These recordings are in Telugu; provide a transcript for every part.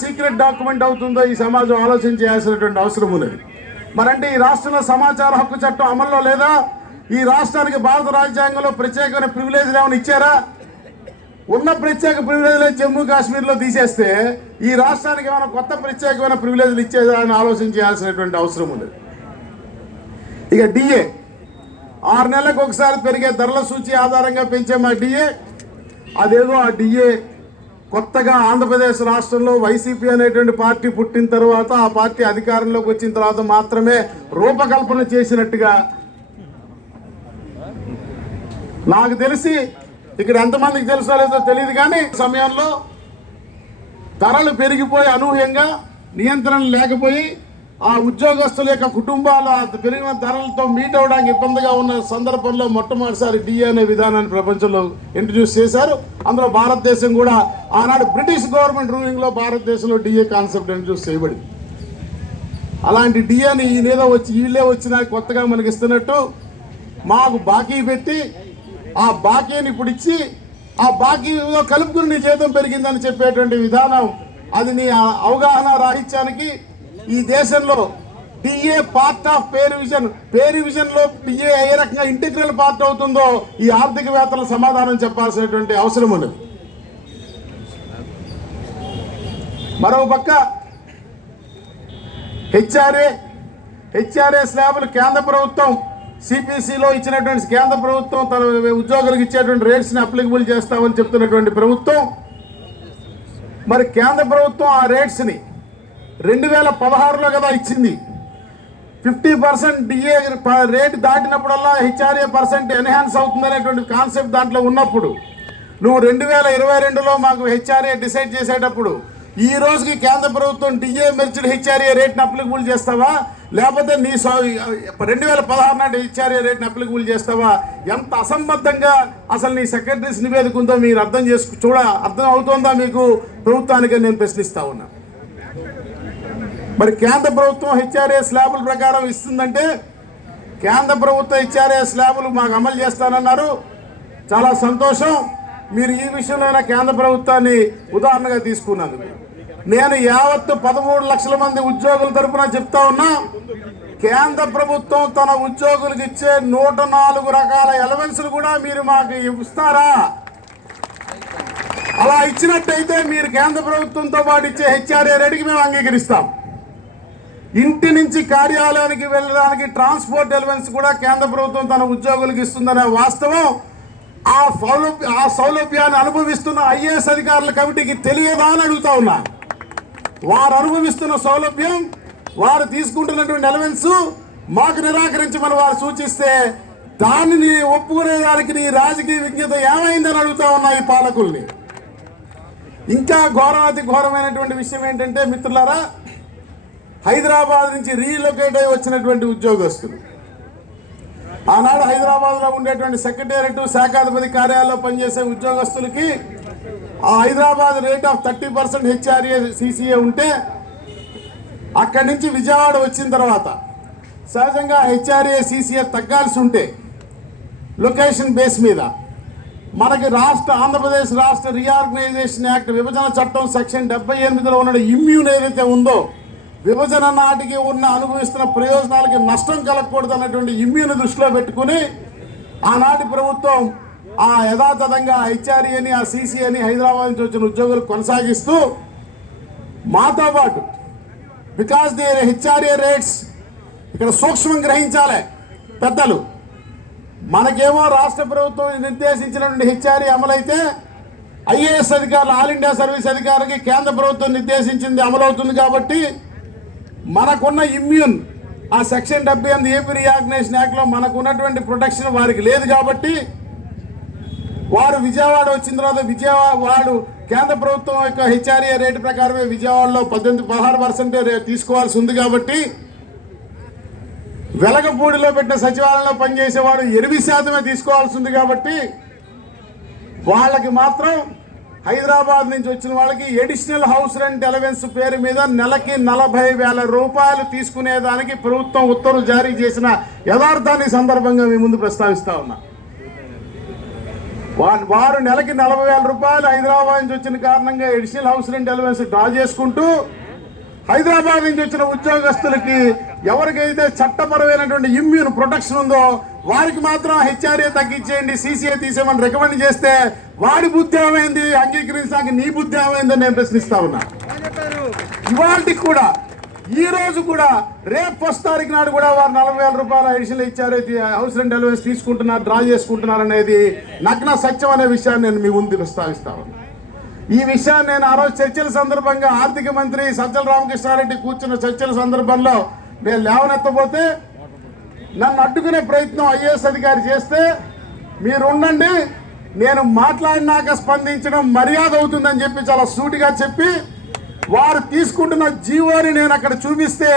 సీక్రెట్ డాక్యుమెంట్ అవుతుందో ఈ సమాజం ఆలోచన చేయాల్సినటువంటి అవసరం ఉన్నది. మరంటే ఈ రాష్ట్రంలో సమాచార హక్కు చట్టం అమల్లో లేదా? ఈ రాష్ట్రానికి భారత రాజ్యాంగంలో ప్రత్యేకమైన ప్రివిలేజ్లు ఏమైనా ఇచ్చారా? ఉన్న ప్రత్యేక ప్రివిలేజ్లే జమ్మూ కాశ్మీర్లో తీసేస్తే ఈ రాష్ట్రానికి ఏమైనా కొత్త ప్రత్యేకమైన ప్రివిలేజ్లు ఇచ్చేదా అని ఆలోచన చేయాల్సినటువంటి అవసరం ఉన్నది. ఇక డిఏ 6 నెలలకు ఒకసారి పెరిగే ధరల సూచి ఆధారంగా పెంచే మా డిఏ, అదేదో ఆ డిఏ కొత్తగా ఆంధ్రప్రదేశ్ రాష్ట్రంలో వైసీపీ అనేటువంటి పార్టీ పుట్టిన తర్వాత, ఆ పార్టీ అధికారంలోకి వచ్చిన తర్వాత మాత్రమే రూపకల్పన చేసినట్టుగా నాకు తెలిసి, ఇక్కడ ఎంతమందికి తెలుసో లేదో తెలియదు కానీ సమయంలో ధరలు పెరిగిపోయి అనూహ్యంగా నియంత్రణ లేకపోయి ఆ ఉద్యోగస్తుల యొక్క కుటుంబాల పెరిగిన ధరలతో మీట్ అవడానికి ఇబ్బందిగా ఉన్న సందర్భంలో మొట్టమొదటిసారి డిఏ అనే విధానాన్ని ప్రపంచంలో ఇంట్రడ్యూస్ చేశారు. అందులో భారతదేశం కూడా ఆనాడు బ్రిటిష్ గవర్నమెంట్ రూలింగ్లో భారతదేశంలో డిఏ కాన్సెప్ట్ ఇంట్రడ్యూస్ చేయబడింది. అలాంటి డిఏని వీళ్ళే వచ్చినా కొత్తగా మనకి ఇస్తున్నట్టు మాకు బాకీ పెట్టి ఆ బాకీని ఇప్పుడు ఇచ్చి ఆ బాకీలో కలుపుకుని నీ జీతం పెరిగిందని చెప్పేటువంటి విధానం, అది నీ అవగాహన రాహిత్యానికి ఈ దేశంలో DA part of pay revision లో డిఏ ఏ రకంగా ఇంటిగ్రల్ పార్ట్ అవుతుందో ఈ ఆర్థికవేత్తలు సమాధానం చెప్పాల్సినటువంటి అవసరం ఉన్నది. మరో పక్క హెచ్ఆర్ఏ స్లాబులు కేంద్ర ప్రభుత్వం సిపిసిలో ఇచ్చినటువంటి కేంద్ర ప్రభుత్వం తన ఉద్యోగులకు ఇచ్చేటువంటి రేట్స్ని అప్లికబుల్ చేస్తామని చెప్తున్నటువంటి ప్రభుత్వం, మరి కేంద్ర ప్రభుత్వం ఆ రేట్స్ని 2016లో కదా ఇచ్చింది. 50% డిఏ రేట్ దాటినప్పుడల్లా హెచ్ఆర్ఏ పర్సెంట్ ఎన్హాన్స్ అవుతుంది అనేటువంటి కాన్సెప్ట్ దాంట్లో ఉన్నప్పుడు, నువ్వు 2022లో మాకు హెచ్ఆర్ఏ డిసైడ్ చేసేటప్పుడు ఈ రోజుకి కేంద్ర ప్రభుత్వం డిఏ మెర్జ్డ్ హెచ్ఆర్ఏ రేట్ని అప్లికబుల్ చేస్తావా, లేకపోతే నీ 2016 నాటి హెచ్ఆర్ఏ రేట్ని అప్లికబుల్ చేస్తావా? ఎంత అసంబద్ధంగా అసలు నీ సెక్రటరీస్ నివేదిక ఉందో మీరు అర్థం అవుతుందా మీకు ప్రభుత్వానికి నేను ప్రశ్నిస్తా ఉన్నా. మరి కేంద్ర ప్రభుత్వం హెచ్ఆర్ఏ స్లాబుల ప్రకారం ఇస్తుందంటే, కేంద్ర ప్రభుత్వ హెచ్ఆర్ఏ స్లాబులు మాకు అమలు చేస్తానన్నారు, చాలా సంతోషం. మీరు ఈ విషయంలో కేంద్ర ప్రభుత్వాన్ని ఉదాహరణగా తీసుకున్నందుకు నేను యావత్తు 13 లక్షల మంది ఉద్యోగుల తరఫున చెప్తా ఉన్నా, కేంద్ర ప్రభుత్వం తన ఉద్యోగులకు ఇచ్చే 104 రకాల ఎలవెన్స్లు కూడా మీరు మాకు ఇస్తారా? అలా ఇచ్చినట్టయితే మీరు కేంద్ర ప్రభుత్వంతో పాటు ఇచ్చే హెచ్ఆర్ఏ రేటుకి మేము అంగీకరిస్తాం. ఇంటి నుంచి కార్యాలయానికి వెళ్ళడానికి ట్రాన్స్పోర్ట్ ఎలవెన్స్ కూడా కేంద్ర ప్రభుత్వం తన ఉద్యోగులకు ఇస్తుందనే వాస్తవం ఆ సౌలభ్యాన్ని అనుభవిస్తున్న ఐఏఎస్ అధికారుల కమిటీకి తెలియదా అని అడుగుతా ఉన్నా. వారు అనుభవిస్తున్న సౌలభ్యం, వారు తీసుకుంటున్నటువంటి ఎలవెన్స్ మాకు నిరాకరించమని వారు సూచిస్తే దానిని ఒప్పుకునేదానికి నీ రాజకీయ విజ్ఞత ఏమైందని అడుగుతా ఉన్నా ఈ పాలకుల్ని. ఇంకా ఘోరాతి ఘోరమైనటువంటి విషయం ఏంటంటే మిత్రులారా, హైదరాబాద్ నుంచి రీలొకేట్ అయి వచ్చినటువంటి ఉద్యోగస్తులు, ఆనాడు హైదరాబాద్లో ఉండేటువంటి సెక్రటేరియట్ శాఖాధిపతి కార్యాలయంలో పనిచేసే ఉద్యోగస్తులకి ఆ Hyderabad rate of 30% HRA CCA ఉంటే, అక్కడి నుంచి విజయవాడ వచ్చిన తర్వాత సహజంగా హెచ్ఆర్ఏ సిసిఏ తగ్గాల్సి ఉంటే లొకేషన్ బేస్ మీద మనకి ఆంధ్రప్రదేశ్ రాష్ట్ర రీఆర్గనైజేషన్ యాక్ట్ విభజన చట్టం సెక్షన్ 78లో ఉన్న ఇమ్యూన్ ఏదైతే ఉందో, విభజన నాటికి అనుభవిస్తున్న ప్రయోజనాలకి నష్టం కలగకూడదు అన్నటువంటి ఇమ్యూన్ దృష్టిలో పెట్టుకుని ఆనాటి ప్రభుత్వం ఆ యథాతథంగా హెచ్ఆర్ఏని ఆ సిసిఏని హైదరాబాద్ నుంచి వచ్చిన ఉద్యోగులు కొనసాగిస్తూ మాతో పాటు, బికాస్ ది హెచ్ఆర్ఏ రేట్స్ ఇక్కడ సూక్ష్మం గ్రహించాలి పెద్దలు, మనకేమో రాష్ట్ర ప్రభుత్వం నిర్దేశించినటువంటి హెచ్ఆర్ఏ అమలైతే ఐఏఎస్ అధికారులు ఆల్ ఇండియా సర్వీస్ అధికారికి కేంద్ర ప్రభుత్వం నిర్దేశించింది అమలవుతుంది కాబట్టి మనకున్న ఇమ్యూన్ ఆ సెక్షన్ 78 ఏపీ రీఆర్గనైజేషన్ యాక్ట్లో మనకు ఉన్నటువంటి ప్రొటెక్షన్ వారికి లేదు కాబట్టి వారు విజయవాడ వచ్చిన తర్వాత వాడు కేంద్ర ప్రభుత్వం యొక్క హెచ్ఆర్ఏ రేటు ప్రకారమే విజయవాడలో 16% తీసుకోవాల్సి ఉంది కాబట్టి, వెలగపూడిలో పెట్టిన సచివాలయంలో పనిచేసేవాడు 8% తీసుకోవాల్సి ఉంది కాబట్టి వాళ్ళకి మాత్రం హైదరాబాద్ నుంచి వచ్చిన వాళ్ళకి అడిషనల్ హౌస్ రెంట్ అలవెన్స్ పేరు మీద నెలకి 40,000 రూపాయలు తీసుకునేదానికి ప్రభుత్వం ఉత్తర్వులు జారీ చేసిన యథార్థాన్ని సందర్భంగా మీ ముందు ప్రస్తావిస్తా ఉన్నా. వారు నెలకి 40,000 రూపాయలు హైదరాబాద్ నుంచి వచ్చిన కారణంగా additional house rent allowance draw చేసుకుంటూ హైదరాబాద్ నుంచి వచ్చిన ఉద్యోగస్తులకి ఎవరికైతే చట్టపరమైనటువంటి ఇమ్యూన్ ప్రొటెక్షన్ ఉందో వారికి మాత్రం హెచ్ఆర్ఏ తగ్గించేయండి, సీసీఏ తీసేయమని రికమెండ్ చేస్తే వాడి బుద్ధి ఏమైంది, అంగీకరించడానికి నీ బుద్ధి ఏమైందని నేను ప్రశ్నిస్తా ఉన్నా. ఇవాళకి కూడా ఈ రోజు కూడా రేపు 1 తారీఖు నాడు కూడా వారు 40,000 రూపాయలు additional HRA house rent allowance తీసుకుంటున్నారు, డ్రా చేసుకుంటున్నారు అనేది నగ్న సత్యం అనే విషయాన్ని నేను మీ ముందు ప్రస్తావిస్తా ఉన్నా. ఈ విషయాన్ని నేను ఆ రోజు చర్చల సందర్భంగా ఆర్థిక మంత్రి సజ్జల రామకృష్ణారెడ్డి కూర్చున్న చర్చల సందర్భంలో నేను లేవనెత్తబోతే నన్ను అడ్డుకునే ప్రయత్నం ఐఏఎస్ అధికారి చేస్తే మీరు ఉండండి, నేను మాట్లాడినాక స్పందించడం మర్యాద అవుతుందని చెప్పి చాలా సూటిగా చెప్పి వారు తీసుకుంటున్న జీవోని నేను అక్కడ చూపిస్తే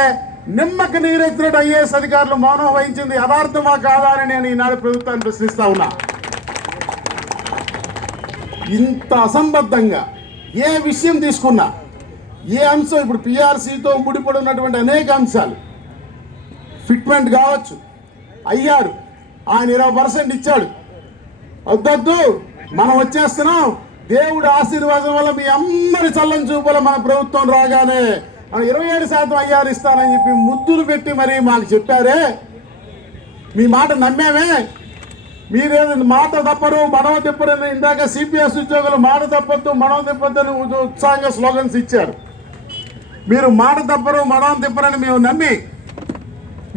నిమ్మక నీరెత్తినట్టు ఐఏఎస్ అధికారులు మౌనం వహించింది యథార్థమా కాదా అని నేను ఈనాడు ప్రభుత్వాన్ని ప్రశ్నిస్తా ఉన్నా. ఇంత అసంబద్ధంగా ఏ విషయం తీసుకున్నా, ఏ అంశం, ఇప్పుడు పిఆర్సీతో ముడిపడి ఉన్నటువంటి అనేక అంశాలు, ఫిట్మెంట్ కావచ్చు, అయ్యారు ఆయన 20% ఇచ్చాడు, వద్దొద్దు మనం వచ్చేస్తున్నాం, దేవుడి ఆశీర్వాదం వల్ల మీ అందరి చల్లని చూపుల మన ప్రభుత్వం రాగానే 27% అయ్యారు ఇస్తానని చెప్పి ముద్దులు పెట్టి మరీ మాకు చెప్పారే, మీ మాట నమ్మామే. మీరేదో మాట తప్పరు మనవ తిప్పరు, ఇందాక సిపిఎస్ ఉద్యోగులు మాట తప్పొద్దు మనవ తిప్పొద్దు అని ఉత్సాహంగా స్లోగన్స్ ఇచ్చారు. మీరు మాట తప్పరు మనవ తిప్పరని మేము నమ్మి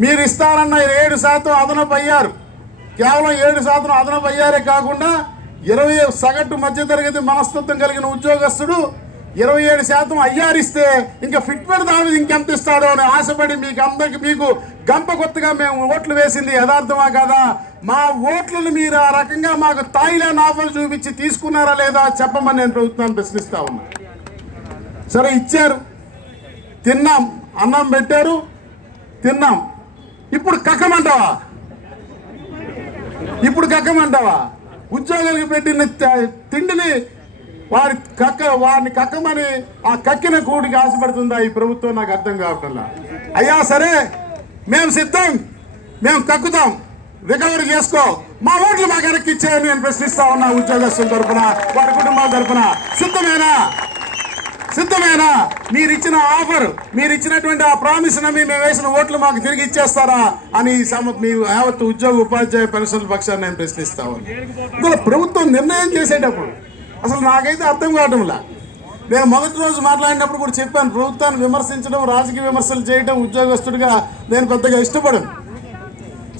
మీరు ఇస్తారన్న 7% అదనపు అయ్యారు, కేవలం 7% అదనపు అయ్యారే కాకుండా 20 సగటు మధ్యతరగతి మనస్తత్వం కలిగిన ఉద్యోగస్తుడు 27% అయ్యారిస్తే ఇంకా ఫిట్మెంట్ దాని మీద ఇంకెంత ఇస్తాడో అని ఆశపడి మీకు అందరికి మీకు గంప కొత్తగా మేము ఓట్లు వేసింది యథార్థమా కాదా? మా ఓట్లను మీరు ఆ రకంగా మాకు తాయిలాండ్ ఆఫర్ చూపించి తీసుకున్నారా లేదా చెప్పమని నేను ప్రభుత్వాన్ని ప్రశ్నిస్తా ఉన్నా. సరే ఇచ్చారు, తిన్నాం, అన్నం పెట్టారు, తిన్నాం. ఇప్పుడు కక్కమంటావా? ఉద్యోగులకు పెట్టిన తిండిని వారిని కక్కమని ఆ కక్కిన కూడికి ఆశపడుతుందా ఈ ప్రభుత్వం? నాకు అర్థం కావట్లా. అయ్యా సరే మేము సిద్ధం, మేము కక్కుతాం, రికవరీ చేసుకో, మా ఓట్లు మాకు వెనక్కి ఇచ్చేయని నేను ప్రశ్నిస్తా ఉన్నా. ఉద్యోగస్తుల తరఫున వారి కుటుంబాల తరఫున సిద్ధమేనా? మీరు ఇచ్చిన ఆఫర్, మీరు ఇచ్చినటువంటి ఆ ప్రామిస్ నమ్మి మేము వేసిన ఓట్లు మాకు తిరిగి ఇచ్చేస్తారా అని మీ యావత్ ఉద్యోగ ఉపాధ్యాయ పెన్షన్ల పక్షాన్ని నేను ప్రశ్నిస్తా ఉన్నా. ఇందులో ప్రభుత్వం నిర్ణయం చేసేటప్పుడు అసలు నాకైతే అర్థం కావటంలా. నేను మొదటి రోజు మాట్లాడినప్పుడు కూడా చెప్పాను, ప్రభుత్వాన్ని విమర్శించడం, రాజకీయ విమర్శలు చేయడం ఉద్యోగస్తుడిగా నేను పెద్దగా ఇష్టపడను.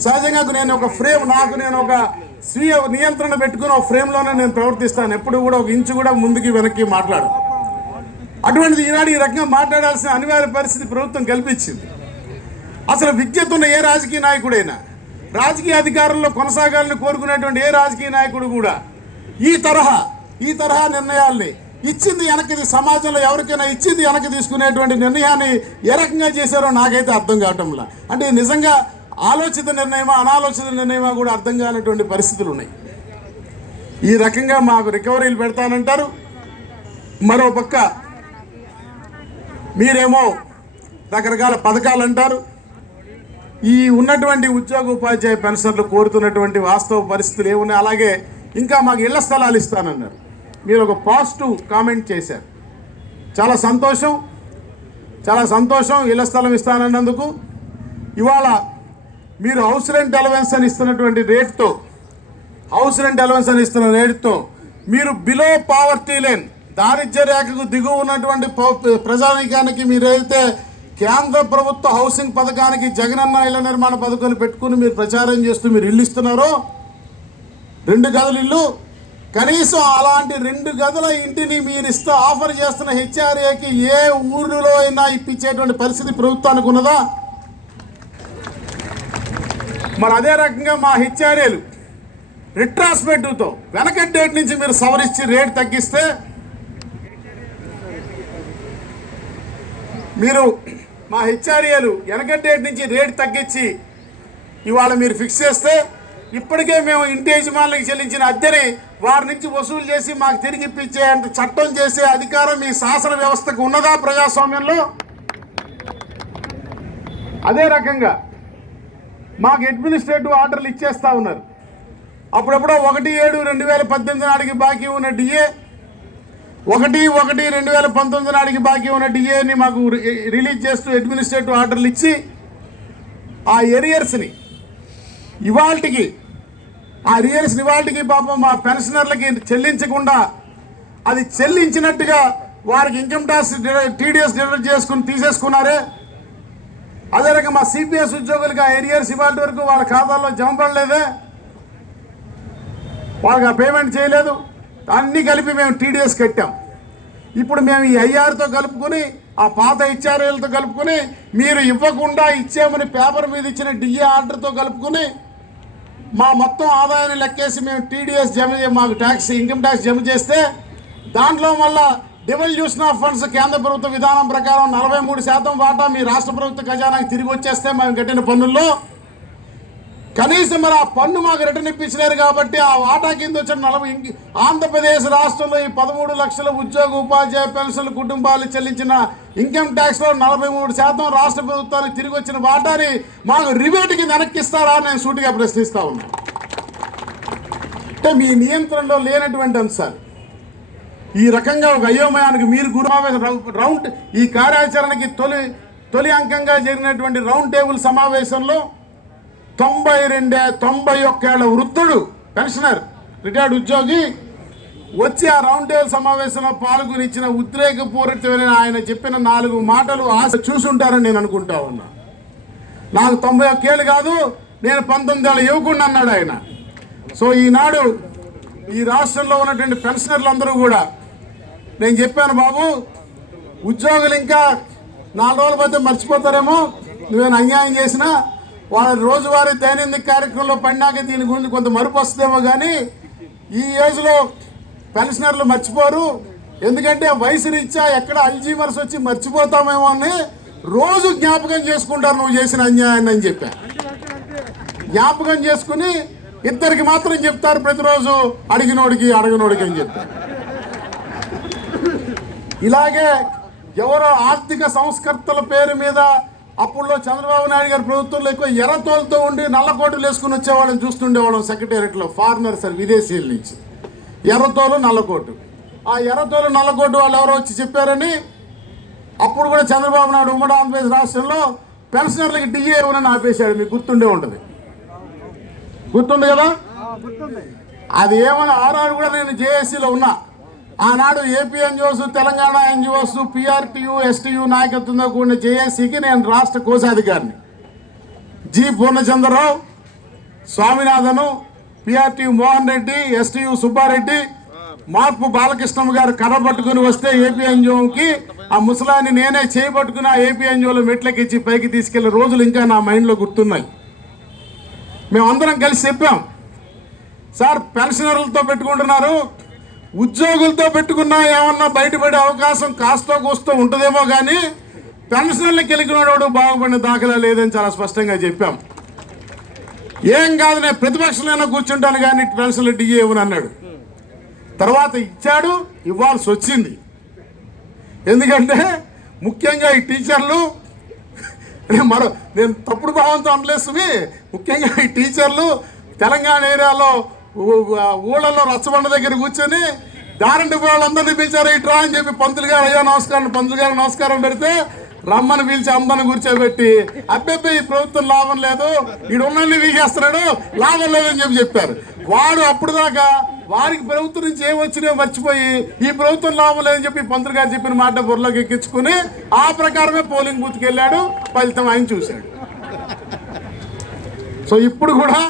సహజంగా నేను ఒక ఫ్రేమ్, నేను ఒక స్వీయ నియంత్రణ పెట్టుకుని ఒక ఫ్రేమ్లోనే నేను ప్రవర్తిస్తాను. ఎప్పుడు కూడా ఒక ఇంచు కూడా ముందుకి వెనక్కి మాట్లాడు. అటువంటిది ఈనాడు ఈ రకంగా మాట్లాడాల్సిన అనివార్య పరిస్థితి ప్రభుత్వం కల్పించింది. అసలు విజ్ఞత ఉన్న ఏ రాజకీయ నాయకుడైనా, రాజకీయ అధికారంలో కొనసాగాలని కోరుకునేటువంటి ఏ రాజకీయ నాయకుడు కూడా ఈ తరహా నిర్ణయాల్ని ఇచ్చింది వెనక్కి, సమాజంలో ఎవరికైనా ఇచ్చింది వెనక్కి తీసుకునేటువంటి నిర్ణయాన్ని ఏ రకంగా చేశారో నాకైతే అర్థం కావటంలా. అంటే నిజంగా ఆలోచిత నిర్ణయమా అనాలోచిత నిర్ణయమా కూడా అర్థం కానటువంటి పరిస్థితులు ఉన్నాయి. ఈ రకంగా మాకు రికవరీలు పెడతానంటారు, మరో పక్క మీరేమో రకరకాల పథకాలు అంటారు. ఈ ఉన్నటువంటి ఉద్యోగ ఉపాధ్యాయ పెన్షన్లు కోరుతున్నటువంటి వాస్తవ పరిస్థితులు ఏమున్నాయి? అలాగే ఇంకా మాకు ఇళ్ల స్థలాలు ఇస్తానన్నారు. మీరు ఒక పాజిటివ్ కామెంట్ చేశారు, చాలా సంతోషం. ఇళ్ల స్థలం ఇస్తానన్నందుకు ఇవాళ మీరు హౌస్ రెంట్ అలవెన్స్ అని ఇస్తున్నటువంటి రేట్తో మీరు బిలో పావర్టీ లైన్, దారిద్ర్య రేఖకు దిగువ ఉన్నటువంటి ప్రజానీకానికి మీరైతే కేంద్ర ప్రభుత్వ హౌసింగ్ పథకానికి జగనన్న ఇళ్ల నిర్మాణ పథకాన్ని పెట్టుకుని మీరు ప్రచారం చేస్తూ మీరు ఇల్లు ఇస్తున్నారో, 2 గదుల ఇల్లు, కనీసం అలాంటి 2 గదుల ఇంటిని మీరు ఆఫర్ చేస్తున్న హెచ్ఆర్ఏకి ఏ ఊరిలో అయినా ఇప్పించేటువంటి పరిస్థితి ప్రభుత్వానికి ఉన్నదా? మరి అదే రకంగా మా హెచ్ఆర్ఏలు రిట్రాస్పెక్టివ్తో వెనకటి డేట్ నుంచి మీరు సవరించి రేట్ తగ్గిస్తే, మీరు మా హెచ్ఆర్ఏలు వెనకటి డేట్ నుంచి రేట్ తగ్గించి ఇవాళ మీరు ఫిక్స్ చేస్తే, ఇప్పటికే మేము ఇంటి యజమానులకు చెల్లించిన అద్దెని వారి నుంచి వసూలు చేసి మాకు తిరిగి ఇప్పించే అంత చట్టం చేసే అధికారం మీ శాసన వ్యవస్థకు ఉన్నదా ప్రజాస్వామ్యంలో? అదే రకంగా మాకు అడ్మినిస్ట్రేటివ్ ఆర్డర్లు ఇచ్చేస్తూ ఉన్నారు. అప్పుడెప్పుడో 1/7/2018 నాటికి బాకీ ఉన్న డిఏ 1/1/2019 నాటికి బాకీ ఉన్న డిఏని మాకు రిలీజ్ చేస్తూ అడ్మినిస్ట్రేటివ్ ఆర్డర్లు ఇచ్చి ఆ ఎరియర్స్ని ఇవాల్టికి పాపం మా పెన్షనర్లకి చెల్లించకుండా అది చెల్లించినట్టుగా వారికి ఇన్కమ్ ట్యాక్స్ టీడీఎస్ డిడక్ట్ చేసుకుని తీసేసుకున్నారే. అదే రకంగా మా సిపిఎస్ ఉద్యోగులకి ఆ ఎరియర్స్ ఇవాళ వరకు వాళ్ళ ఖాతాల్లో జమ పడలేదే, వాళ్ళకి ఆ పేమెంట్ చేయలేదు. అన్నీ కలిపి మేము టీడీఎస్ కట్టాం. ఇప్పుడు మేము ఈ ఐఆర్తో కలుపుకొని ఆ పాత హెచ్ఆర్ఏలతో కలుపుకొని మీరు ఇవ్వకుండా ఇచ్చామని పేపర్ మీద ఇచ్చిన డిఏ ఆర్డర్తో కలుపుకొని మా మొత్తం ఆదాయాన్ని లెక్కేసి మేము టీడీఎస్ మాకు ట్యాక్స్ ఇన్కమ్ ట్యాక్స్ జమ చేస్తే దాంట్లో మళ్ళా డివల్యూషన్ ఆఫ్ ఫండ్స్ కేంద్ర ప్రభుత్వ విధానం ప్రకారం 43% వాటా మీ రాష్ట్ర ప్రభుత్వ ఖజానాకి తిరిగి వచ్చేస్తే మేము కట్టిన పన్నుల్లో కనీసం మరి ఆ పన్ను మాకు రిటర్న్ ఇప్పించలేరు. కాబట్టి ఆ వాటా కింద వచ్చిన ఆంధ్రప్రదేశ్ రాష్ట్రంలో ఈ 13 లక్షల ఉద్యోగ ఉపాధ్యాయ పెన్షన్ల కుటుంబాలు చెల్లించిన ఇన్కమ్ ట్యాక్స్లో 43% రాష్ట్ర ప్రభుత్వానికి తిరిగి వచ్చిన వాటాని మాకు రిబేట్కి వెనక్కిస్తారా నేను సూటిగా ప్రశ్నిస్తా ఉన్నాను. అంటే మీ నియంత్రణలో లేనటువంటి అంశాలు ఈ రకంగా ఒక అయోమయానికి మీరు రౌండ్ ఈ కార్యాచరణకి తొలి అంకంగా జరిగినటువంటి రౌండ్ టేబుల్ సమావేశంలో 91 వృద్ధుడు పెన్షనర్ రిటైర్డ్ ఉద్యోగి వచ్చి ఆ రౌండ్ టేబుల్ సమావేశంలో పాల్గొని ఇచ్చిన ఉద్రేకపూరితమైన ఆయన చెప్పిన 4 మాటలు ఆశ చూసుంటారని నేను అనుకుంటా ఉన్నా. నాకు 91 ఏళ్ళు కాదు, నేను 19 ఏళ్ళ యువకుడిని అన్నాడు ఆయన. సో ఈనాడు ఈ రాష్ట్రంలో ఉన్నటువంటి పెన్షనర్లు అందరూ కూడా నేను చెప్పాను, బాబు ఉద్యోగులు ఇంకా 4 రోజుల మధ్య మర్చిపోతారేమో నువ్వేనా అన్యాయం చేసినా, వాళ్ళ రోజువారీ దైనందిక కార్యక్రమంలో పడినాక దీని గురించి కొంత మరుపు వస్తుందేమో, కానీ ఈ ఏజ్లో పెన్షనర్లు మర్చిపోరు. ఎందుకంటే వయసు రీత్యా ఎక్కడ అల్జీమర్స్ వచ్చి మర్చిపోతామేమో అని రోజు జ్ఞాపకం చేసుకుంటారు నువ్వు చేసిన అన్యాయాన్ని అని చెప్పా. జ్ఞాపకం చేసుకుని ఇద్దరికి మాత్రం చెప్తారు ప్రతిరోజు, అడిగినోడికి అని చెప్పారు. ఇలాగే ఎవరో ఆర్థిక సంస్కర్తల పేరు మీద అప్పుడులో చంద్రబాబు నాయుడు గారి ప్రభుత్వంలో ఎక్కువ ఎర్రతోలతో ఉండి నల్లకోటులు వేసుకుని వచ్చేవాళ్ళని చూస్తుండేవాళ్ళం సెక్రటేరియట్లో. ఫారినర్స్ విదేశీయుల నుంచి ఎర్రతోలు నల్లకోటు. ఆ ఎర్రతోలు నల్లకోటు వాళ్ళు ఎవరో వచ్చి చెప్పారని అప్పుడు కూడా చంద్రబాబు నాయుడు ఉమ్మడి ఆంధ్రప్రదేశ్ రాష్ట్రంలో పెన్షనర్లకి డిఏ ఇవ్వనని ఆపేశాడు. మీకు గుర్తుండే ఉంటుంది, గుర్తుంది కదా. అది ఏమని ఆనాడు కూడా నేను జేఏసీలో ఉన్నా. ఆనాడు AP NGOs, Telangana NGOs, PRTU, STU నాయకత్వంతో కూడిన జేఏసీకి నేను రాష్ట్ర కోశాధికారిని. G Purnachandrarao, Swaminathan, PRTU Mohan Reddy, STU Subbareddy, మార్పు బాలకృష్ణ గారు కర్ర పట్టుకుని వస్తే ఏపీ ఎన్జిఓకి ఆ ముసలాన్ని నేనే చేయబట్టుకుని ఆ ఏపీ ఎన్జిఓలో మెట్లెక్కించి పైకి తీసుకెళ్లే రోజులు ఇంకా నా మైండ్లో గుర్తున్నాయి. మేమందరం కలిసి చెప్పాం, సార్ పెన్షనర్లతో పెట్టుకుంటున్నారు, ఉద్యోగులతో పెట్టుకున్నా ఏమన్నా బయటపడే అవకాశం కాస్తో కూస్తో ఉంటుందేమో, కానీ పెన్షనర్లకు గెలికినోడు బాగుపడిన దాఖలా లేదని చాలా స్పష్టంగా చెప్పాం. ఏం కాదు, నేను ప్రతిపక్షంలో కూర్చుంటాను కానీ పెన్షన్లు డిఏ ఇవ్వను అన్నాడు. తర్వాత ఇచ్చాడు, ఇవ్వాల్సి వచ్చింది. ఎందుకంటే ముఖ్యంగా ఈ టీచర్లు నేను తప్పుడు భావంతో అనలేసువి, ముఖ్యంగా ఈ టీచర్లు తెలంగాణ ఏరియాలో ఊళ్ళల్లో రచ్చబండ దగ్గర కూర్చొని దారంటి వాళ్ళందరినీ పిలిచారు ఇట్రా అని చెప్పి పంతులు గారు అయ్యో నమస్కారం, పంతులు గారు నమస్కారం పెడితే రమ్మని పిలిచి అందరిని కూర్చోబెట్టి అబ్బెబ్బే ఈ ప్రభుత్వం లాభం లేదు, ఈడున్నన్ని వీగేస్తున్నాడు, లాభం లేదని చెప్పారు. వాడు అప్పుడు దాకా వారికి ప్రభుత్వం నుంచి ఏం వచ్చినాయో మర్చిపోయి ఈ ప్రభుత్వం లాభం లేదని చెప్పి పంతులు గారు చెప్పిన మాట బుర్రలోకి ఎక్కించుకుని ఆ ప్రకారమే పోలింగ్ బూత్కి వెళ్ళాడు, ఫలితం ఆయన చూశాడు. సో ఇప్పుడు కూడా